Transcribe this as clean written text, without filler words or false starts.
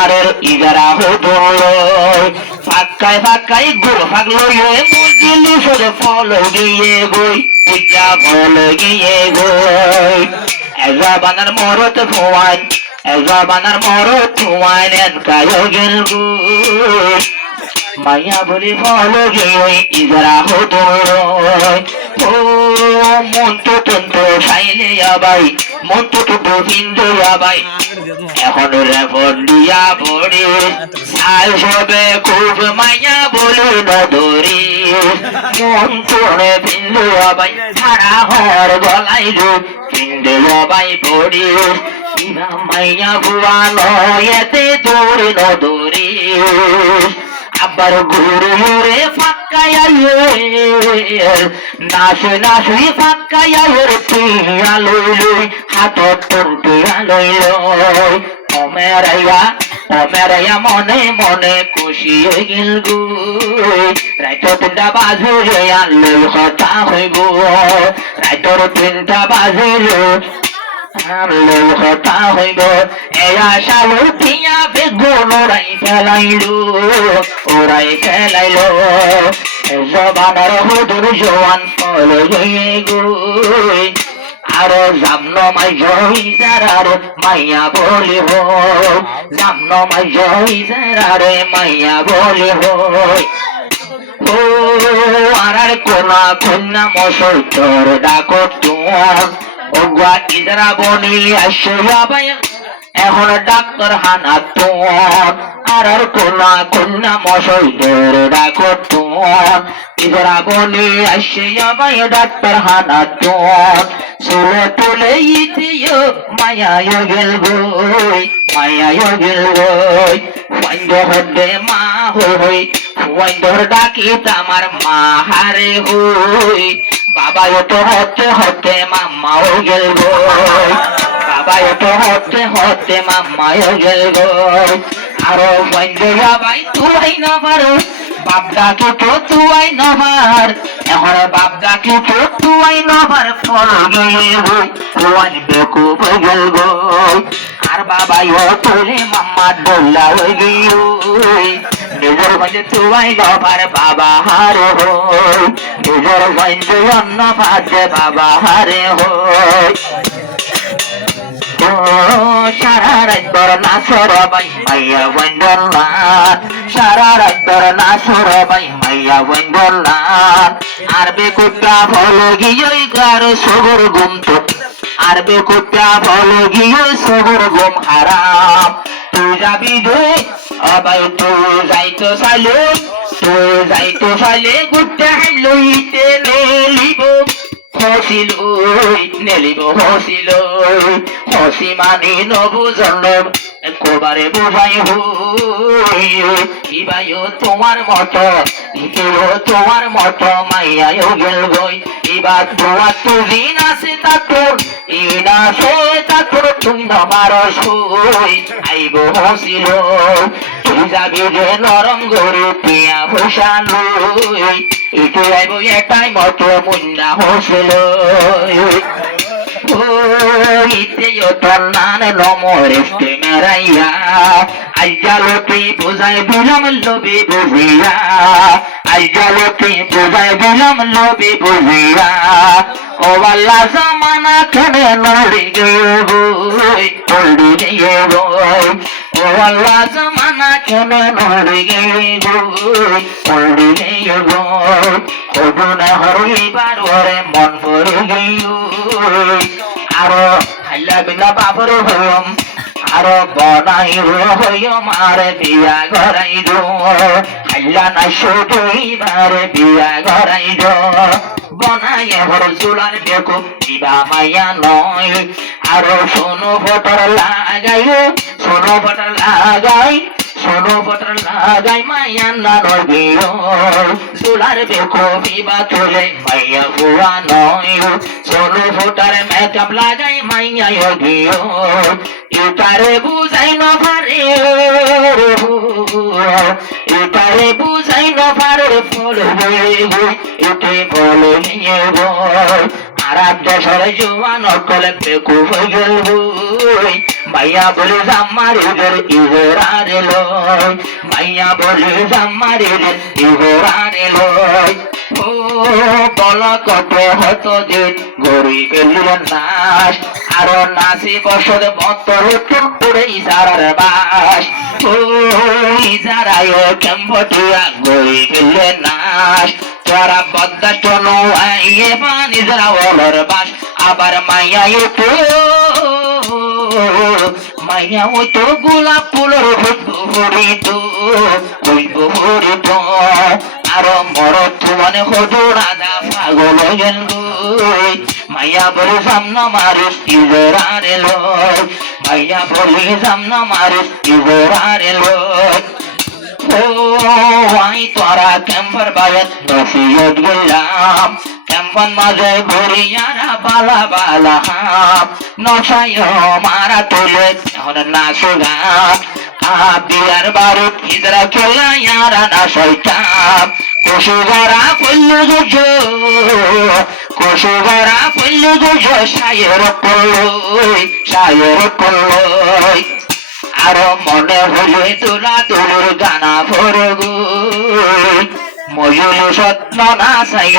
আরের ইজারা হতো ফাঁকায় ফাঁকায় গুড় ফাঁক লইয়ে মুজিলি সরে ফল গিয়ে গই পূজা ফল গিয়ে গই এজা বানার মরত ফোয়ান এজা বানার মরত ফোয়ান এনকায় গেল গই মাইয়া বলি ফল গিয়ে ইজারা হতো ও মন তো তন্ত্র সাইলে আবাই মন তো টুটু বিন্দু আবাই এখন রেফর দিয়া পড়ি সাল সবে খুব মাইয়া বলি নদরি মন তোরে বিন্দু আবাই ছাড়া হর গলাই রূপ বিন্দু আবাই পড়ি মাইয়া বুয়া নয়েতে দৌড়ি নদরি আবার ঘুরে ঘুরে ফাঁকায় নাচে নাচে ফাঁকায় টিয়া লই লই হাতত টিয়া লই লই অমেরাইয়া মনে মনে খুশি হয়ে গেল গুই রাইতর 3টা বাজে আনলো কথা হইব রাইতর 3টা বাজে আনলো কথা হইব এই আশা উঠিয়া বেগুন ওরাই ফেলাইলো জবানার হুদুর জোয়ান ফল গিয়ে গুই আরো জামন মাই জইজারে মাইয়া বলি হই জামন মাই জইজারে মাইয়া বলি হই ও আর কোনা কন্যা মশল তোর ডাকো তোমার ওগা ইদরা বনি আশয়া বাই এখন ডাক্তার হানা তোমার আর কোনা কন্যা মশল তোর ডাকো তোমার ইদরা বনি আশয়া বাই ডাক্তার হানা তোমার সুলে তুলে ইতিও মায়া গেল গই মায়া গেল গই ফাইন্দ হদে মা হই ফাইন্দ ডাকি তামার মা হারে হই বাবা তো হতে হতে মাম্মাও গেল গই বাবা তো হতে হতে মাম্মাও গেল গই আরো ফাইন্দ বাই তুই না পারো বাপদাকে তো তুই নবার এখন বাপদাকে তো তুই নবার ফল গিয়ে গই তুই বেকু গেল গই আর বাবাই ও তোরে মাম্মা ডোলা হয়ে গই নিজের ভাইজে তুই নবার বাবা হারে হই নিজের ভাইজে অন্য ভাজে বাবা হারে হই সারা রাত বড় নাচর বাই মাইয়া বন্ধলা সারা রাত বড় নাচর বাই মাইয়া বন্ধলা আর বেকুটা ফল গিয়ে গার সগর গুম তো আর বেকুটা ফল গিয়ে সগর গুম হারাম তুই যাবি রে আবাই তুই যাইতো সালে গুটা লইতে নেলিব হসিল নেলিব হসি মানি নবুজন কোবারে বোঝাই হইবাইও তোমার মতো তোমার মতো মাইয়াও গেল গই এবার তোমার তুদিন আছে তাতোর ইনা সে তাতোর তুই নবার সই আইব হসিল তুই যাবি যে নরম গরু পিয়া ভোসালো এটু আইব এটাই মতো মুন্না হসিল ইতেও তোর নান নমরেস্তে মেরাইয়া আইজালতি বুঝাই দিলাম লবি বুঝিয়া আইজালতি বুঝাই দিলাম লবি বুঝিয়া ও আল্লাহ জামানা কেনে নড়ি গই পড়ি গিয়ে গই ও আল্লাহ জামানা কেনে নড়ি গই পড়ি গিয়ে গই খোদনা হরিবার ওরে মন পড়ি গই আরো হাইলা বিনা বাবর হইম আরো বনাই হইম আর বিয়া ঘরাই দো হাইলা না শুধুই মারে বিয়া ঘরাই দো বনাই হর চুলার বেকু দিবা মাইয়া নয় আরো সোনো ফটর লাগাই সোনো ফটর লাগাই মাইয়া না নয় চুলার বেকু দিবা চলে মাইয়া বুয়া নয় সোনো ফটার মেকআপ লাগাই মাইয়া গিয়ে এটারে বুঝাই ন পারে এটারে বুঝাই ন পারে ফল এতে বলে নিয়ে আর দেশের জোয়ান অকলে পেকু হয়ে গেল মাইয়া বলে জামারিদের ইহরারে লয় মাইয়া বলে জামারিদের ইহরারে লয় ও বলা কত হতো দিন গড়ি ফেললেন নাশ আরো নাসি বছর বতর উড়ে ইজারার বাস ও ইজারায় কেম্পটিয়া গড়ি ফেললেন নাশ তোরা বদাষ্ট নয় পানি যারা ওলর বাস আবার মাইয়া তো মাইয়া ওই তো গোলাপ ফুলের হরিত হরিত আরো মরত মানে হদু রাজা পাগল গেল মাইয়া বলে সামনা মারিস ইজরারে লয় মাইয়া বলে সামনা মারিস ইজরারে লয় ও আই তোরা ক্যাম্পার বাজে নসিহত গেলাম ক্যাম্পন মাঝে ঘুরিয়ারা বালা বালা হাম নশায় মারা তোলে নাচো গান বিয়ার বারুদ হিজরা খেলা ইয়ারা না শয়তান কুসুগারা পল্লু দুজ কুসুগারা পল্লু দুজ শায়ের পল্লই আরো মনে হলে তোলা তোর গানা ভরগ ময়ূর সত্য না সাই